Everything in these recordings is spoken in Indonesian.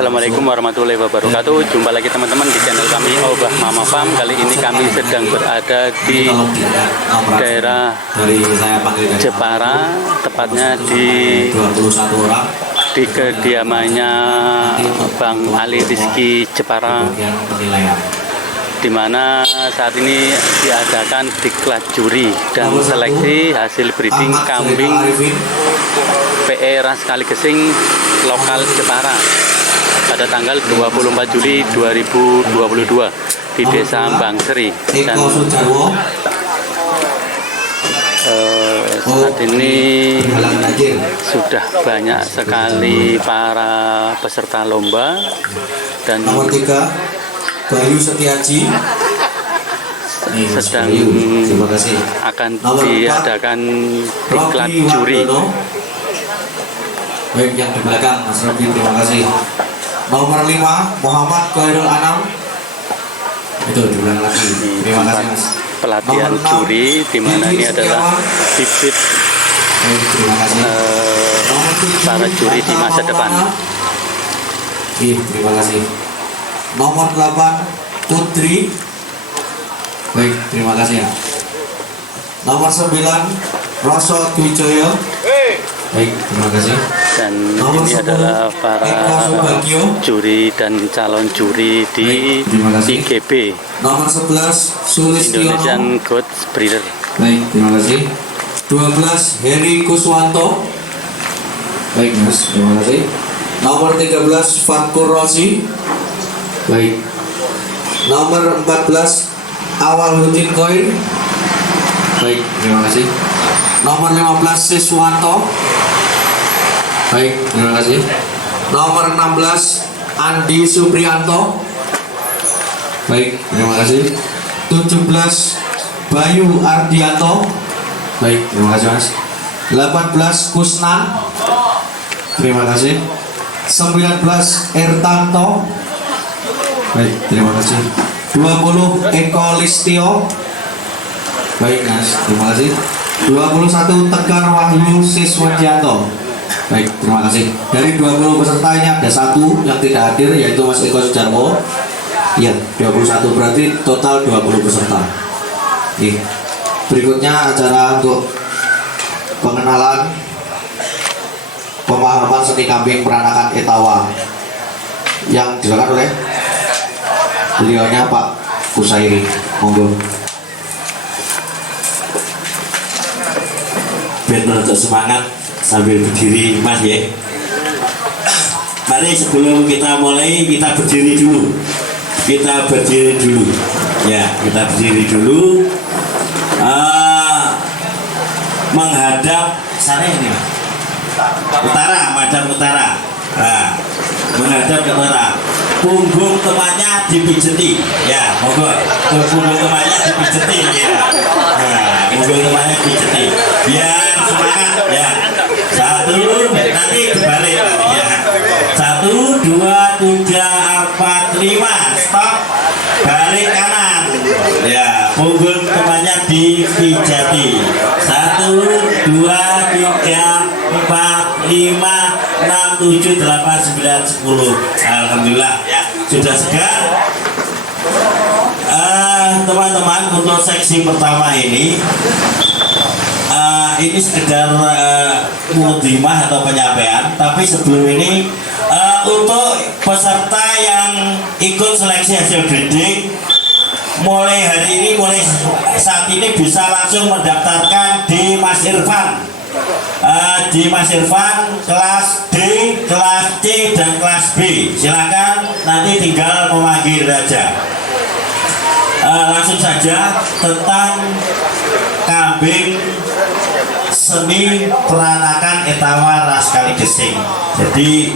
Assalamualaikum warahmatullahi wabarakatuh. Jumpa lagi teman-teman di channel kami Obah Mama Farm. Kali ini kami sedang berada di daerah Jepara, tepatnya di kediamannya Bang Ali Rizky Jepara, di mana saat ini diadakan diklat juri dan seleksi hasil breeding kambing PE ras Kaligesing lokal Jepara pada tanggal 24 Juli 2022 di Desa Bangsri. Dan saat ini sudah banyak sekali para peserta lomba dan nomor 3 Bayu Setiaji sedang akan diadakan diklat juri. Baik, yang di belakang Mas Robi, terima kasih. Nomor 5 Muhammad Khairul Anam, itu di belakang lagi. Terima kasih Mas. Pelatihan juri di mana ini adalah bibit para juri di masa depan. Terima kasih. Nomor 8 Putri. Baik, terima kasih ya. Nomor 9 Roso Twijoyo. Baik, terima kasih. Dan ini adalah para juri dan calon juri di IGB, nomor 11 Sulistiono, Indonesian Goat Breeder. Baik, terima kasih. 12 Heri Kuswanto. Baik Mas, terima kasih. Nomor 13 Fatkur Rosi. Baik. Nomor 14 Awal Hudin Koir. Baik, terima kasih. Nomor 15 Siswanto. Baik, terima kasih. Nomor 16 Andi Supriyanto. Baik, terima kasih. 17 Bayu Ardianto. Baik, terima kasih Mas. 18 Kusnan. Terima kasih. 19 Ertanto. Baik, terima kasih. 20 Eko Listio. Baik Mas, terima kasih. 21 Tegar Wahyu Siswanto. Baik, terima kasih. Dari 20 peserta ini ada satu yang tidak hadir, yaitu Mas Eko Sujarwo. Iya, 21 berarti total 20 peserta. Berikutnya acara untuk pengenalan pemahaman seni kambing peranakan Etawa yang dilakukan oleh beliaunya Pak Kusairi. Monggo. Biar untuk semangat sambil berdiri Mas ya. Mari sebelum kita mulai kita berdiri dulu. Kita berdiri dulu. Ya, kita berdiri dulu. Menghadap sana ini. Utara, madam utara. Nah, menghadap ke utara. Punggung temannya dipijeti, ya, monggo. Punggung temannya dipijeti, ya. Nah, punggung temannya dipijeti. Biar semangat, ya. 1, nanti dibalik, ya. 1, 2, 3, 4, 5, stop. Balik kanan, ya. Punggung temannya dipijeti. 1, 2, 3, 4, 5, 6, 7, 8, 9, 10. Alhamdulillah ya, sudah segar. Teman-teman, untuk seksi pertama ini sekedar mukadimah atau penyampaian. Tapi sebelum ini untuk peserta yang ikut seleksi hasil breeding, mulai hari ini, mulai saat ini bisa langsung mendaftarkan di Mas Irfan. Di Mas Irfan kelas D, kelas C, dan kelas B. Silakan, nanti tinggal memanggil saja. Langsung saja tentang kambing seni peranakan Etawa ras Kaligesing. Jadi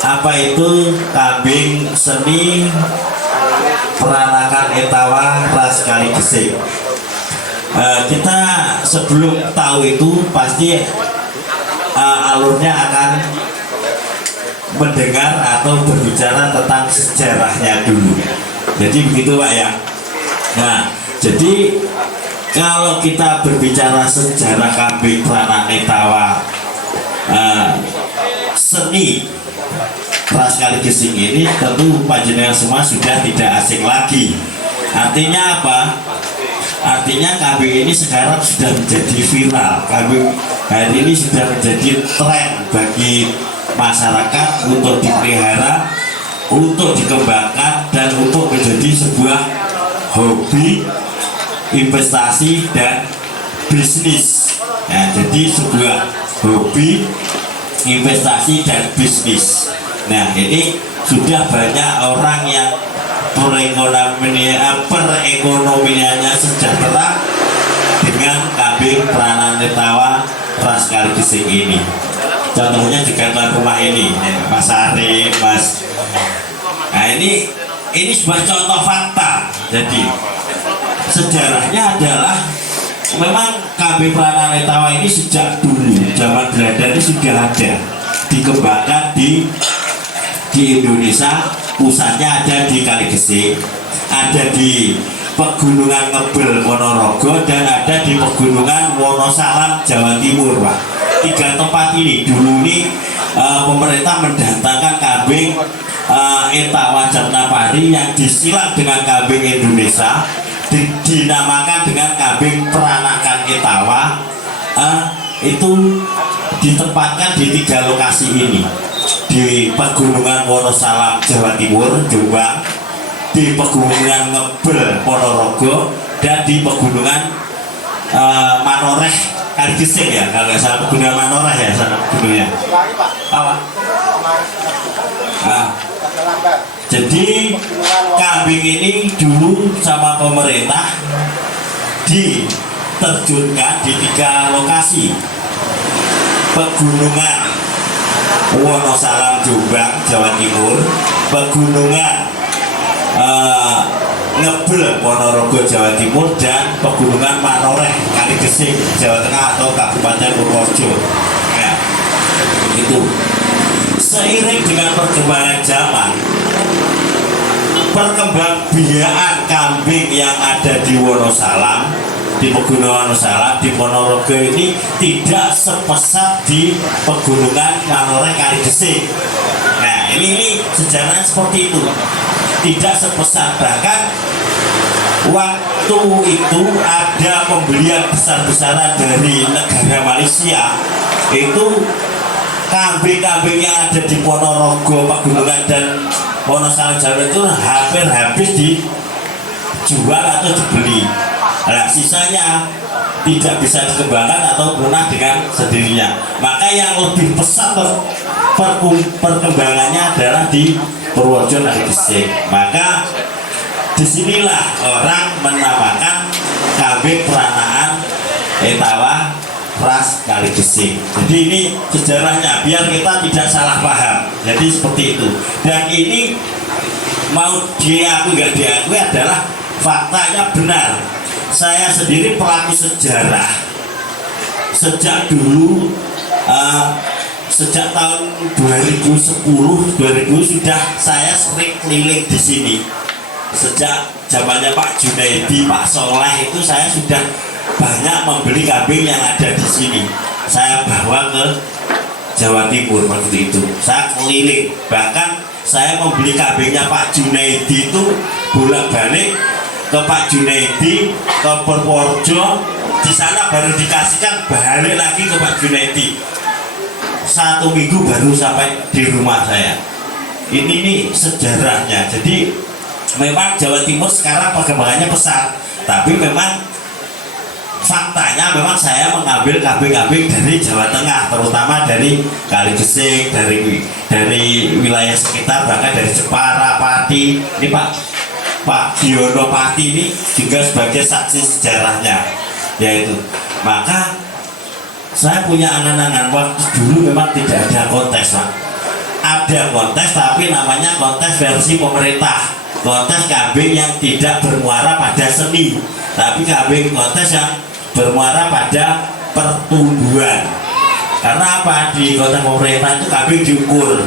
apa itu kambing seni peranakan Etawa ras Kaligesing? Kita sebelum tahu itu pasti alurnya akan mendengar atau berbicara tentang sejarahnya dulu. Jadi begitu Pak ya. Nah, jadi kalau kita berbicara sejarah kambing peranakan Etawa seni Pras Kali Gesing ini tentu panjenengan semua sudah tidak asing lagi. Artinya apa? Artinya kambing ini sekarang sudah menjadi viral. Kambing hari ini sudah menjadi tren bagi masyarakat untuk dipelihara, untuk dikembangkan, dan untuk menjadi sebuah hobi, investasi, dan bisnis. Ya, jadi sebuah hobi, investasi, dan bisnis. Nah, ini sudah banyak orang yang perekonomiannya sejahtera dengan kambing Prananetawa Pras Kali Gesing ini. Contohnya juga tuan rumah ini, Mas Ari, Mas. Nah, ini sebuah contoh fakta. Jadi sejarahnya adalah memang kambing Prananetawa ini sejak dulu zaman Belanda ini sudah ada, dikembangkan di Indonesia. Pusatnya ada di Kali Gesing, ada di Pegunungan Ngebel Ponorogo, dan ada di Pegunungan Wonosalam Jawa Timur, Pak. 3 tempat ini dulu ini pemerintah mendatangkan kambing Etawa Jatapari yang disilang dengan kambing Indonesia, dinamakan dengan kambing peranakan Etawa. Itu ditempatkan di 3 lokasi ini, di Pegunungan Wonosalam Jawa Timur Jombang, di Pegunungan Ngebel Ponorogo, dan di Pegunungan Manoreh Kali Gesing, ya kalau nggak salah. Pegunungan Manoreh ya sana gunungnya apa? Jadi kambing ini dulu sama pemerintah diterjunkan di 3 lokasi: Pegunungan Wonosalam Jombang Jawa Timur, Pegunungan Ngebel Ponorogo Jawa Timur, dan Pegunungan Manoreh Kali Gesing Jawa Tengah atau Kabupaten Purworejo. Ya, itu. Seiring dengan perkembangan zaman, perkembangbiakan kambing yang ada di Wonosalam, di Pegunungan Wonosalam, di Ponorogo ini tidak sepesat di Pegunungan Manoreh Kali Gesing. Nah, ini sejarahnya seperti itu, tidak sepesat. Bahkan waktu itu ada pembelian besar-besaran dari negara Malaysia. Itu kambing-kambing yang ada di Ponorogo, Pegunungan, dan Wonosalam Jawa itu hampir habis dijual atau dibeli. Nah, sisanya tidak bisa dikembangkan atau punah dengan sendirinya. Maka yang lebih pesat perkembangannya adalah di Purworejo Kali Gesing. Maka disinilah orang menamakan kambing peranaan Etawa Pras Kali Gesing. Jadi ini sejarahnya biar kita tidak salah paham. Jadi seperti itu. Dan ini mau diakui nggak diakui adalah faktanya benar. Saya sendiri pelaku sejarah sejak dulu, sejak tahun 2010 sudah saya sering keliling di sini. Sejak zamannya Pak Junaidi, Pak Soleh itu saya sudah banyak membeli kambing yang ada di sini. Saya bawa ke Jawa Timur waktu itu. Saya keliling, bahkan saya membeli kambingnya Pak Junaidi itu bolak-balik ke Pak Junaidi, ke Purworejo. Di sana baru dikasihkan, balik lagi ke Pak Junaidi. 1 minggu baru sampai di rumah saya. Ini sejarahnya. Jadi memang Jawa Timur sekarang perkembangannya pesat, tapi memang faktanya memang saya mengambil kambing-kambing dari Jawa Tengah, terutama dari Kali Gesing, dari wilayah sekitar, bahkan dari Jepara, Pati. Ini Pak Giono Pati ini juga sebagai saksi sejarahnya, yaitu. Maka saya punya angan-angan. Waktu dulu memang tidak ada kontes, Pak. Ada kontes, tapi namanya kontes versi pemerintah, kontes kambing yang tidak bermuara pada seni, tapi kambing kontes yang bermuara pada pertumbuhan. Karena apa? Di kontes pemerintah itu kambing diukur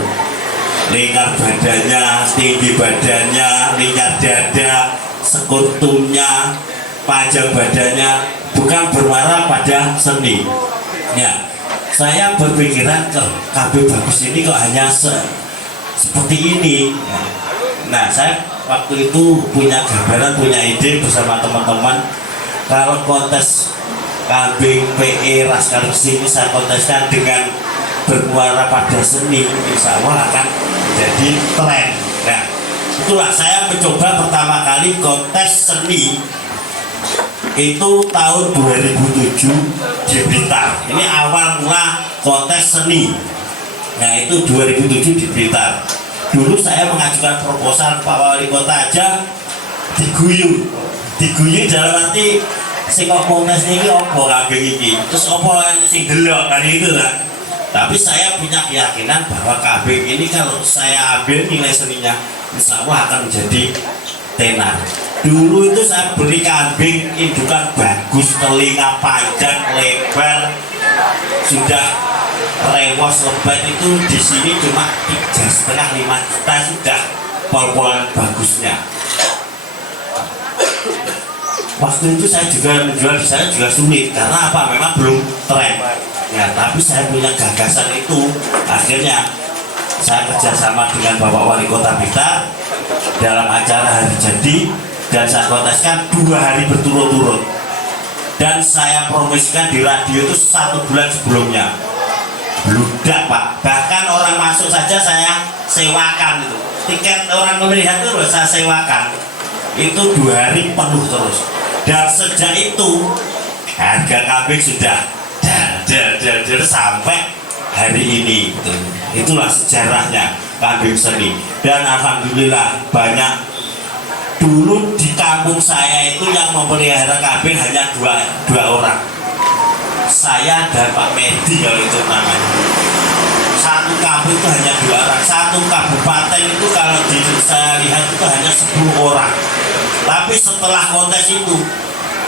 lingkar badannya, tinggi badannya, lingkar dada, sekutunya, panjang badannya, bukan bermuara pada seni. Ya, saya berpikiran kambing bagus ini kok hanya seperti ini. Nah, saya waktu itu punya gambaran, punya ide bersama teman-teman, kalau kontes kambing PE ras kardus ini saya konteskan dengan bermuara pada seni, insya Allah akan jadi tren. Nah, itulah saya mencoba pertama kali kontes seni itu tahun 2007 di Blitar. Ini awal mula kontes seni. Nah, itu 2007 di Blitar. Dulu saya mengajukan proposal Pak Wali Kota aja diguyu dalam arti sing kok kontes ini opo kambing iki, terus opo sing delok kan itu lah. Tapi saya punya keyakinan bahwa kambing ini kalau saya ambil nilai seninya, insya Allah akan menjadi tenar. Dulu itu saya beli kambing indukan bagus, telinga panjang, lebar, sudah rewos lebat itu di sini cuma 3,5-5 juta sudah pol-polan bagusnya. Waktu itu saya juga menjual di sana juga sulit karena apa? Memang belum tren. Ya, tapi saya punya gagasan itu. Akhirnya saya kerjasama dengan Bapak Wali Kota Blitar dalam acara hari jadi, dan saya konteskan 2 hari berturut-turut. Dan saya promosikan di radio itu 1 bulan sebelumnya. Bludak Pak, bahkan orang masuk saja saya sewakan itu. Tiket orang melihat itu saya sewakan. Itu 2 hari penuh terus. Dan sejak itu harga kambing sudah dar sampai hari ini. Itulah sejarahnya kambing seni. Dan alhamdulillah banyak. Dulu di kampung saya itu yang memelihara kambing hanya dua orang. Saya dan Pak Medi kalau itu namanya. Satu kampung itu hanya 2 orang. Satu kabupaten itu kalau saya lihat itu hanya 10 orang. Tapi setelah kontes itu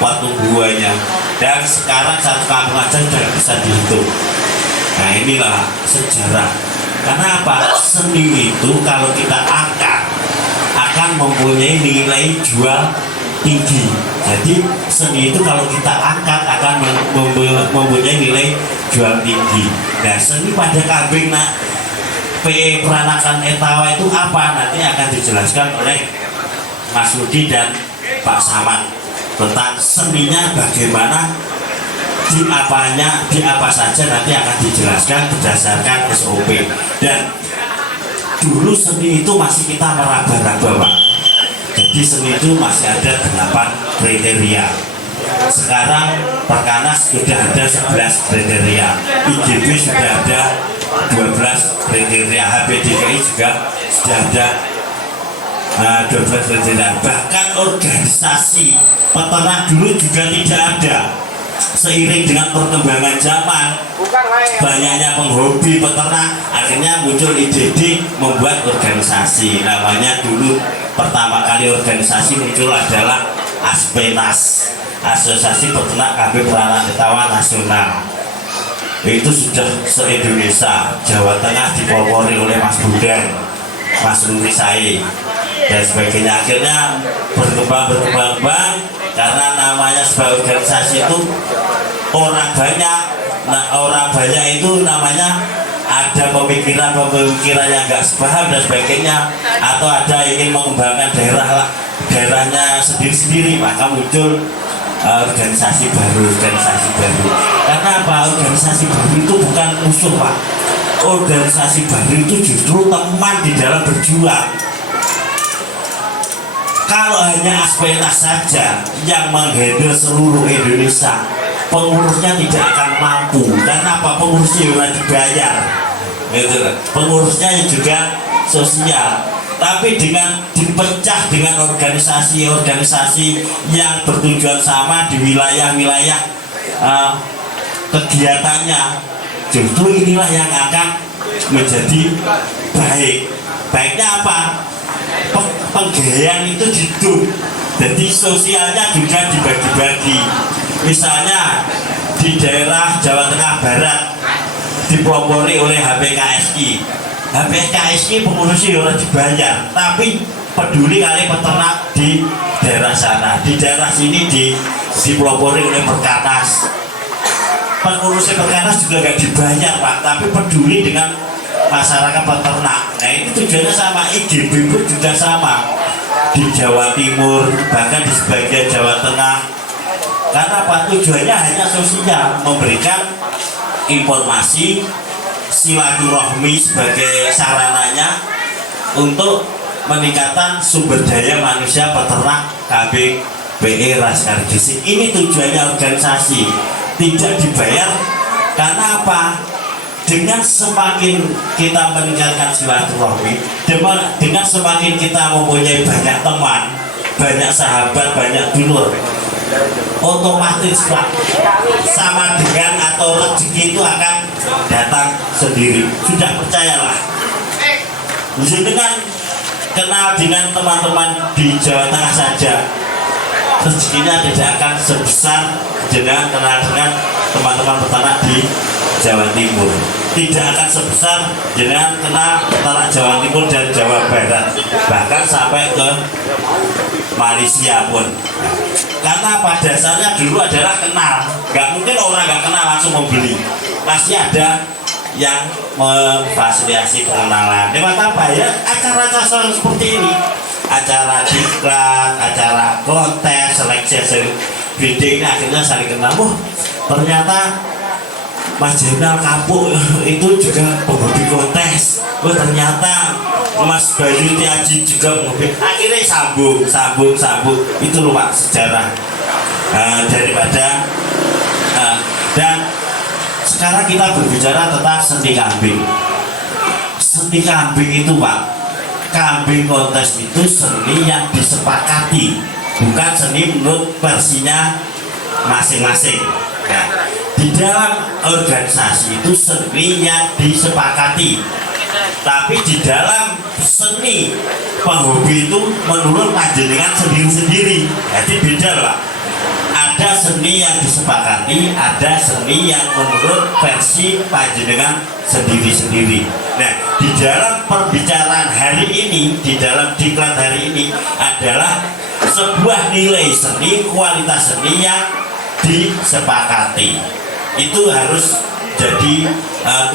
pertumbuhannya, dan sekarang satu kampung aja sudah bisa dihitung. Nah, inilah sejarah. Karena apa? Seni itu kalau kita angkat akan mempunyai nilai jual tinggi. Jadi seni itu kalau kita angkat akan mempunyai nilai jual tinggi. Nah, seni pada kambing peranakan etawa itu apa? Nanti akan dijelaskan oleh Mas Rudi dan Pak Samad tentang seninya bagaimana, di apa saja nanti akan dijelaskan berdasarkan SOP. Dan dulu seni itu masih kita meraba-raba Pak. Jadi seni itu masih ada 8 kriteria. Sekarang Perkanas sudah ada 11 kriteria, IGB sudah ada 12 kriteria, HPDKI juga sudah ada 12 kriteria. Bahkan organisasi peternak dulu juga tidak ada. Seiring dengan perkembangan zaman, banyaknya penghobi peternak, akhirnya muncul ide membuat organisasi. Namanya dulu pertama kali organisasi muncul adalah ASPENAS, Asosiasi Peternak Kambing Peranakan Etawa Nasional. Itu sudah se-Indonesia, Jawa Tengah dipelopori oleh Mas Budan, Mas Ruri Sai, dan sebagainya. Akhirnya berkembang karena namanya sebuah organisasi itu orang banyak. Nah, orang banyak itu namanya ada pemikiran yang nggak sepaham dan sebagainya, atau ada ingin mengembangkan daerahnya sendiri-sendiri, maka muncul organisasi baru. Karena apa? Organisasi baru itu bukan musuh Pak. Organisasi baru itu justru teman di dalam berjuang. Kalau hanya ASPENAS saja yang menghandle seluruh Indonesia, pengurusnya tidak akan mampu. Karena apa? Pengurusnya juga dibayar, gitu. Pengurusnya juga sosial. Tapi dengan dipecah dengan organisasi-organisasi yang bertujuan sama di wilayah-wilayah kegiatannya, justru inilah yang akan menjadi baik. Baiknya apa? Penggayaan itu hidup. Jadi sosialnya juga dibagi-bagi. Misalnya di daerah Jawa Tengah Barat dipelopori oleh HPKSI. HPKSI pengurusnya orang dibayar, tapi peduli kali peternak di daerah sana. Di daerah sini dipelopori oleh Perkanas. Pengurusnya Perkanas juga gak dibayar Pak, tapi peduli dengan masyarakat peternak. Nah ini tujuannya sama, IGB pun juga sama di Jawa Timur, bahkan di sebagian Jawa Tengah. Karena apa? Tujuannya hanya sosial, memberikan informasi, silaturahmi sebagai sarananya untuk meningkatkan sumber daya manusia peternak kambing BE Laskar Gersik. Ini tujuannya organisasi, tidak dibayar. Karena apa? Dengan semakin kita meningkatkan silaturahmi, dengan semakin kita mempunyai banyak teman, banyak sahabat, banyak dulur, otomatis Pak, sama dengan atau rezeki itu akan datang sendiri. Sudah percayalah. Dengan kenal dengan teman-teman di Jawa Tengah saja, rezekinya tidak akan sebesar dengan kenal dengan teman-teman peternak di Jawa Timur. Tidak akan sebesar dengan kenal peternak Jawa Timur dan Jawa Barat, bahkan sampai ke Malaysia pun. Karena pada dasarnya dulu adalah kenal. Nggak mungkin orang nggak kenal langsung membeli. Pasti ada yang memfasilitasi pengenalan. Lewat apa ya? Acara-acara seperti ini. Acara diklat, acara kontes, seleksi hasil breeding, akhirnya saling kenal. Oh, ternyata Mas Jenal Kapuk itu juga penghobi kontes. Oh, ternyata Mas Bayu Tiaji juga penghobi. Akhirnya sambung. Itu loh Pak sejarah. Daripada dan sekarang kita berbicara tentang seni kambing. Seni kambing itu Pak, kambing kontes itu seni yang disepakati, bukan seni menurut versinya masing-masing. Nah, di dalam organisasi itu seni yang disepakati, tapi di dalam seni penghobi itu menurut panjenengan sendiri-sendiri. Jadi beda Pak. Ada seni yang disepakati, ada seni yang menurut versi panjenengan sendiri-sendiri. Nah, di dalam perbicaraan hari ini, di dalam diklat hari ini adalah sebuah nilai seni, kualitas seni yang disepakati. Itu harus jadi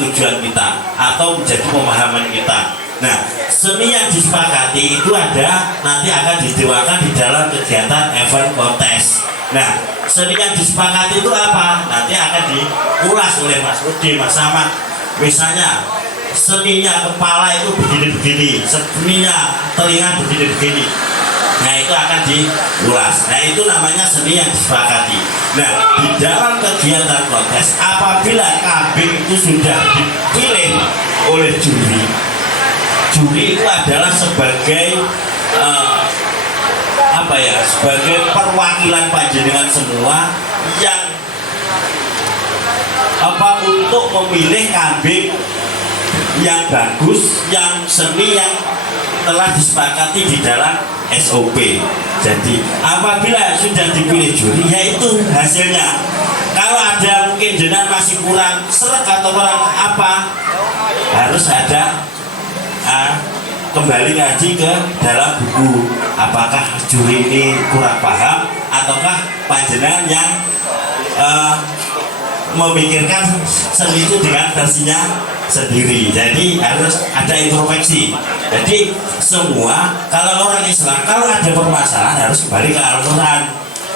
tujuan kita atau menjadi pemahaman kita. Nah, seni yang disepakati itu ada nanti akan dituangkan di dalam kegiatan event kontes. Nah, seni yang disepakati itu apa? Nanti akan diulas oleh Mas Rudi, Mas Ahmad. Misalnya, seninya kepala itu begini-begini, seninya telinga begini-begini. Nah, itu akan diulas. Nah, itu namanya seni yang disepakati. Nah, di dalam kegiatan kontes, apabila kambing itu sudah dipilih oleh juri itu adalah sebagai sebagai perwakilan panjenengan semua yang untuk memilih kambing yang bagus, yang seni yang telah disepakati di dalam SOP. Jadi apabila sudah dipilih juri, yaitu hasilnya. Kalau ada mungkin jenengan masih kurang seret atau kurang apa, harus ada kembali ngaji ke dalam buku. Apakah juri ini kurang paham ataukah panjenengan yang memikirkan seni itu dengan versinya sendiri. Jadi harus ada introspeksi. Jadi semua, kalau orang Islam kalau ada permasalahan harus kembali ke Al-Quran,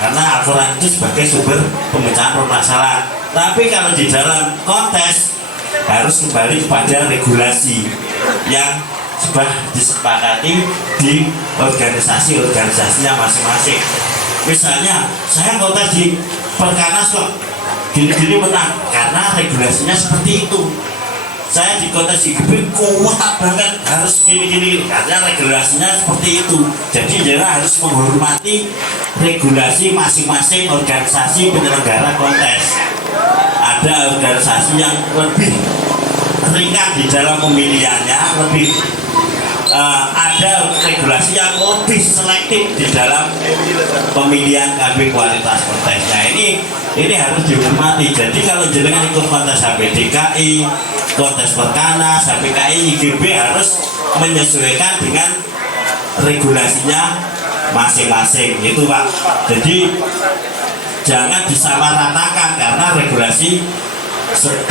karena Al-Quran itu sebagai sumber pemecahan permasalahan. Tapi kalau di dalam kontes harus kembali kepada regulasi yang sudah disepakati di organisasi-organisasinya masing-masing. Misalnya saya kontes di Perkanas kok gini-gini menang karena regulasinya seperti itu. Saya di kontes IGB kuat banget, harus gini-gini karena regulasinya seperti itu. Jadi jangan harus menghormati regulasi masing-masing organisasi penyelenggara kontes. Ada organisasi yang lebih ringan di dalam pemilihannya, lebih ada regulasi yang lebih selektif di dalam pemilihan kambing kualitas kontesnya. Ini harus dihormati. Jadi kalau jenengan ikut kontes HPDKI, kontes Perkanas, HPKI, IGB harus menyesuaikan dengan regulasinya masing-masing, itu Pak. Jadi jangan disamaratakan karena regulasi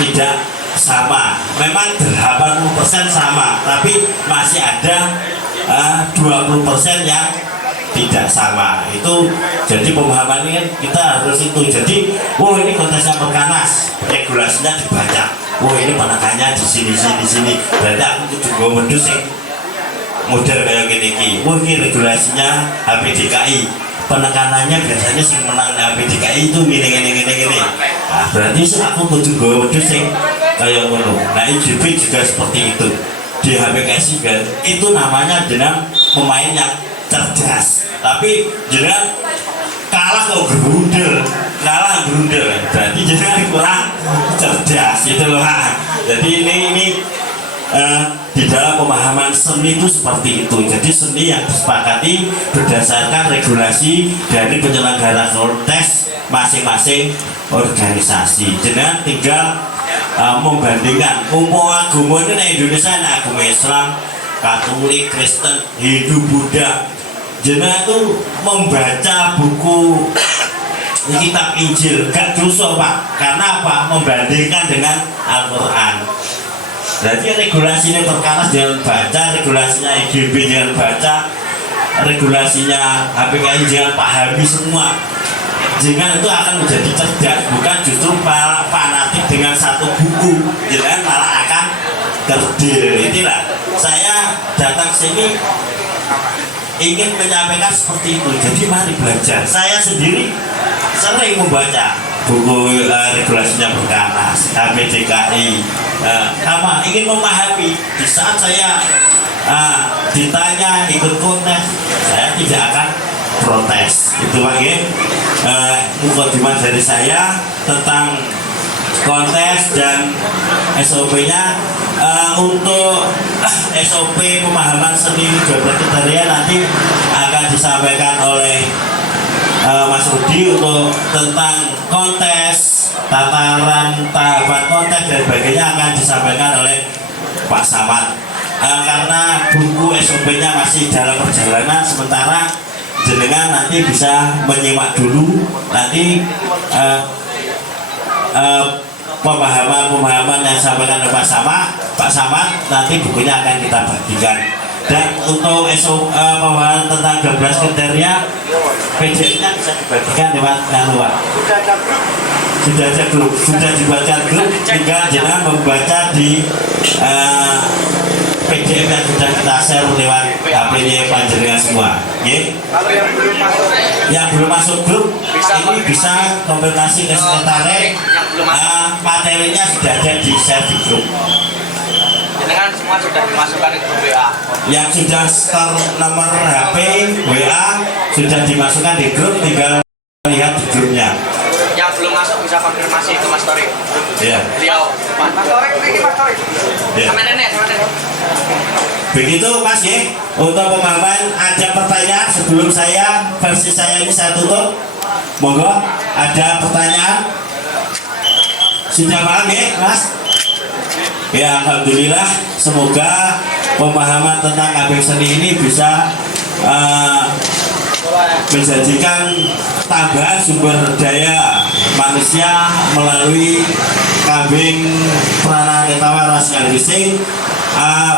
tidak sama. Memang 80% sama, tapi masih ada 20% yang tidak sama. Itu jadi pemahaman ini kan kita harus itu. Jadi, ini kontesnya Perkanas, regulasinya dibaca. Ini penekannya di sini. Berarti aku kudu nggo wedhus sing model kayak gini. Ini regulasinya HPDKI. Penekanannya biasanya sing menang HPDKI itu gini. Nah, berarti aku kudu nggo wedhus sing kayak ngono. Nah, IGB juga seperti itu. Di HPKI kan itu namanya jenang pemain yang cerdas, tapi jenang kalah kok gerundel, berarti jenang kurang cerdas itu loh. Jadi ini di dalam pemahaman seni itu seperti itu. Jadi seni yang disepakati berdasarkan regulasi dari penyelenggara kontes masing-masing organisasi. Jenang tinggal membandingkan agama ini di Indonesia, agama Islam, Katolik, Kristen, Hindu, Buddha. Jenah itu membaca buku kitab Injil gak dosa Pak, karena apa? Membandingkan dengan Al-Quran. Berarti regulasinya Perkanas jangan baca, regulasinya IGB jangan baca, regulasinya HPKI jangan pahami semua. Jangan itu akan menjadi cerdas, bukan justru fanatik dengan satu buku. Jangan malah akan kerdil. Inilah saya datang sini ingin menyampaikan seperti itu. Jadi mari belajar. Saya sendiri sering membaca buku regulasinya Perkanas, HPDKI, sama ingin memahami. Di saat saya ditanya ikut kontes, saya tidak akan protes. Itu bagi mukadimah dari saya tentang kontes dan SOP-nya. Untuk SOP pemahaman seni 12 kriteria nanti akan disampaikan oleh Mas Rudi. Untuk tentang kontes, tataran tahapan kontes dan sebagainya akan disampaikan oleh Pak Samad. Karena buku SOP-nya masih dalam perjalanan, sementara jenengan nanti bisa menyimak dulu nanti pemahaman yang disampaikan oleh Pak Samad nanti bukunya akan kita bagikan. Dan untuk pemahaman tentang 12 kriteria PDF-nya bisa dibagikan lewat Pak. Sudah ada grup, sudah dibaca grup, tinggal jangan membaca di PDF yang sudah kita share lewat HP-nya panjenengan semua. Yang belum masuk grup ini bisa komunikasi ke sekretariat. Materinya sudah ada di share di grup. Dengan semua sudah dimasukkan ke grup WA. Yang sudah store nomor HP WA sudah dimasukkan di grup, tinggal lihat di grupnya. Yang belum masuk bisa konfirmasi ke Mas Torik. Iya. Beliau. Mas Torik, ini Mas Torik. Ya. Sama nenek. Begitu Mas ya. Untuk pemahaman ada pertanyaan sebelum versi saya ini saya tutup. Monggo ada pertanyaan. Sudah paham ya Mas? Ya alhamdulillah, semoga pemahaman tentang kambing seni ini bisa menjadikan tambahan sumber daya manusia melalui kambing Prananetawa Rasial Racing.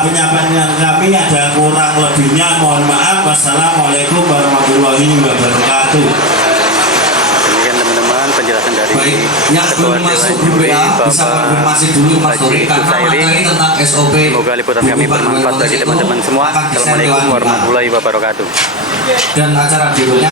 Penyampaian kami ada kurang lebihnya, mohon maaf. Wassalamualaikum warahmatullahi wabarakatuh. Penjelasan dari baik, yang belum masuk grup WA bisa konfirmasi dulu Mas Tori karena materi tentang SOP. Semoga liputan kami bermanfaat bagi teman-teman semua. Assalamualaikum warahmatullahi wabarakatuh. Dan acara berikutnya